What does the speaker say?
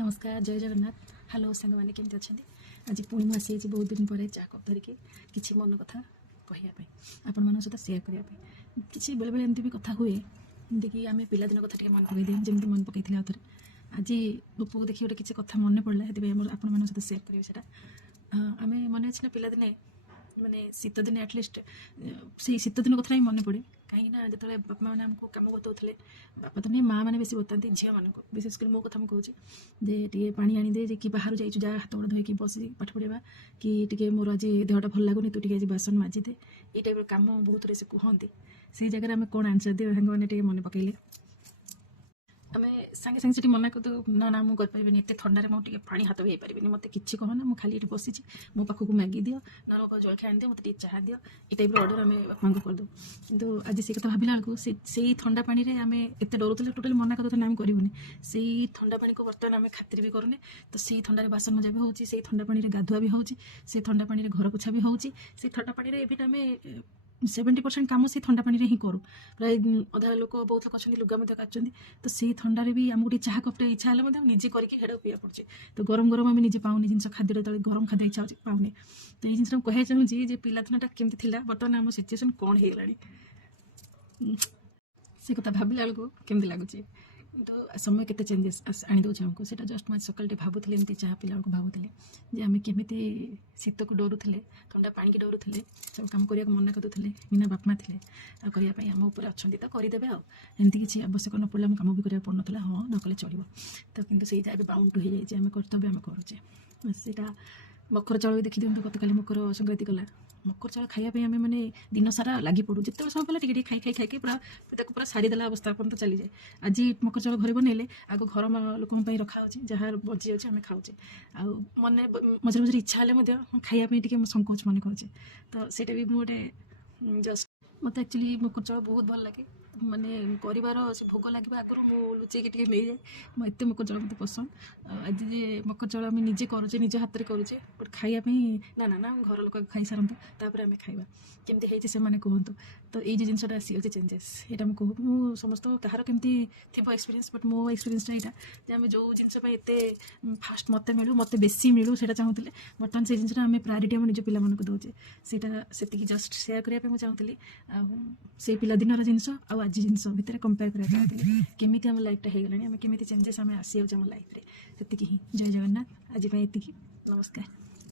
नमस्कार जय जगन्नाथ हेलो सांग मैंने केमती अच्छा आज पुणी मुझे बहुत दिन पर चा कप धरिकी किसी मन कथा कहवाई आपण मान सहित सेयार करने कि बेले बेले एमती भी कथा हुए एमती आम पिलादिन कथा मन पकई दिए जमी मन पकई आउ थे आज रूप को देखिए गोटे किसी कथा मन पड़ा से आपण मान सहित सेयार करेंगे आम मन अच्छे पिलादिने माने शीत दिन एटलिस्ट से शीत दिन कथा ही मन पड़े कहीं जो बापा मैंने आमको कम बताते बापा तो नहीं माँ मैंने बेस बताते झील मान विशेषकर मो कथा मुझे टे पा आनीदे कि बाहर जा जहाँ हाथ गोड़ धोई बस पाठ पढ़ा कि टे मोर आज देहटा भल लगुनि तू आज बासन माजिदे ये टाइप कम बहुत से कहते से जगह आम कौन आंसर दे सांग मैंने मन पकड़े आम सागे सागे मना कर ना ना मुझे पारे एत थंडार मुझे पा हाथ भी पारि मत कि कहना मुझे खाली बसी मो पाखक मैगी दियो ना मो जलखिया आनी दियो मत चाह दियो ये टाइप अर्डर आम बापा को करदे कि आज से कथा भाविला बेलू से थंडा पानी आम एत डरुले टोटाल मना करते ना करूनी से थंडा पानी को बर्तमान आम खातिर भी करूने तो से थंडार बासन मजा भी होची से थंडा पानी गाधुआ भी होची से थंडा पानी घर पोछा भी होची से थंडा पानी एवं आम 70% कम से थंडा पानी ही करूँ प्राय अधा लोक बहुत लोग अच्छा लुगा काटुच्च तो से थंडारे भी आमको चाह कपटे इच्छा है निजे करके हेड पीवा पड़े तो गरम गरम आम निजे पाऊनी जिन खाद्य तले गरम खाद्य इच्छा हो पाऊनी तो ये जिन कह चाहूँगी पिलादिनटा केमती बर्तमान आम सिचुएसन कौन हो से कथा भाविला बेलू केमती लगुच तो समय के चेंजेस आनी दूसरे आमको से जस्ट मुझे सकाल भावुली एमती चाह पिला भावुली आम केमी शीत को डरुले थंडा पानी की डरुले सब कम करने मना करदे बिना बापा थे करने आम उपर अच्छा तो करदे आमती किसी आवश्यक न पड़ा कम भी करने पड़ना हाँ न कले चलो तो कितु से बाउंड हो जाए आम कर्तव्य आम करुचे से मकर चाउल भी देखी दिखाते गत काली मकर संक्रांति गला मकर चाउल खायापी आम मैंने दिन सारा लगी पड़ू जिते समय पड़ा टे खाई खाई पूरा पूरा सारीदेला अवस्था पर्यटन चली जाए आज मकर चाउल घर बनइले आग घर लोक रखा जहाँ बची जाऊँ आम खाऊे आ मन मझे मझे इच्छा है खायापी टे संकोच मन करुचे तो सीटा भी गोटे जस्ट मत एक्चुअली मकर चाउल बहुत भल लगे माने परिवार से भोग लगे आगुरी मुझे लुचेक नहीं जाए मत मकर चाउल मत पसंद आज मकर चाउल आम निजे करुचे निज हाथ में करुचे बट खायापी ना ना ना घर लोक खाई सारतु तापर आम खाइबा केमती है से मैंने कहतु तो ये जिनसा आसी चेंजेस यहाँ मुझे कहूँ मुझ समस्त कहार केमती थी एक्सपीरियंस बट मो एक्सपीरियंसटा यहाँ आम जो जिन एत फास्ट मत मिलू मत बेसी मिलू से चाहूँगे बर्तमान से जिनसा आम प्रायोरीटी आम निज पिला दौचे से जस्ट सेयार करने मुझे चाहूँगी से पिलादिनर जिनस आज जिनस भितर कंपेयर करा चाहूँगी केमी आम लाइफटा हो गलानी आम केमी चेंजेस आम आसी जाऊँ आम लाइफ से ही जय जगन्नाथ आज ये नमस्कार।